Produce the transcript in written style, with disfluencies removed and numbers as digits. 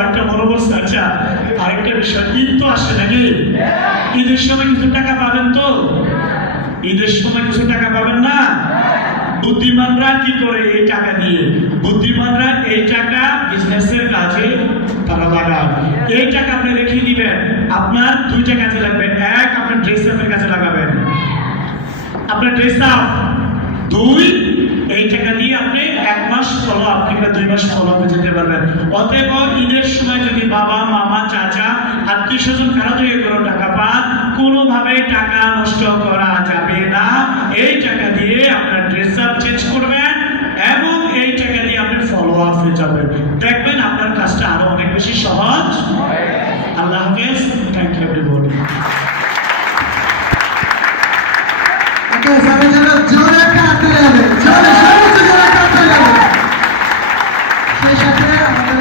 আরেকটা বড় বলছে। আচ্ছা, আরেকটা বিষয়, ঈদ তো আসে নাকি? ঈদের সময় কিছু টাকা পাবেন তো? ঈদের সময় কিছু টাকা পাবেন না? বুদ্ধিমানরা কি করে এই টাকা দিয়ে? বুদ্ধিমানরা এই টাকা বিজনেসের কাজে তারা লাগান। এই টাকা আপনি রেখে দিবেন, আপনার দুইটা কাজে লাগবে। এক, আপনার ড্রেস আপের কাজে লাগাবেন, আপনার ড্রেস আপ। দুই, এই টাকা দিয়ে আপনি 1 মাস ফলো আপ কিংবা 2 মাস ফলো আপে যেতে পারবেন। অতএব ঈদের সময় যদি বাবা, মামা, চাচা, আত্মীয় স্বজন কারো থেকে কোনো টাকা পান, কোনোভাবে টাকা নষ্ট করা যাবে না। এই টাকা দিয়ে আপনার ড্রেস আপ চেঞ্জ করবেন এবং এই টাকা দিয়ে আপনি ফলো আপে যাবেন। দেখবেন আপনার কাজটা আরো অনেক বেশি সহজ। আল্লাহ হাফেজ। Thank you everybody. জোরে কাটতে যাবে, সেই সাথে আমাদের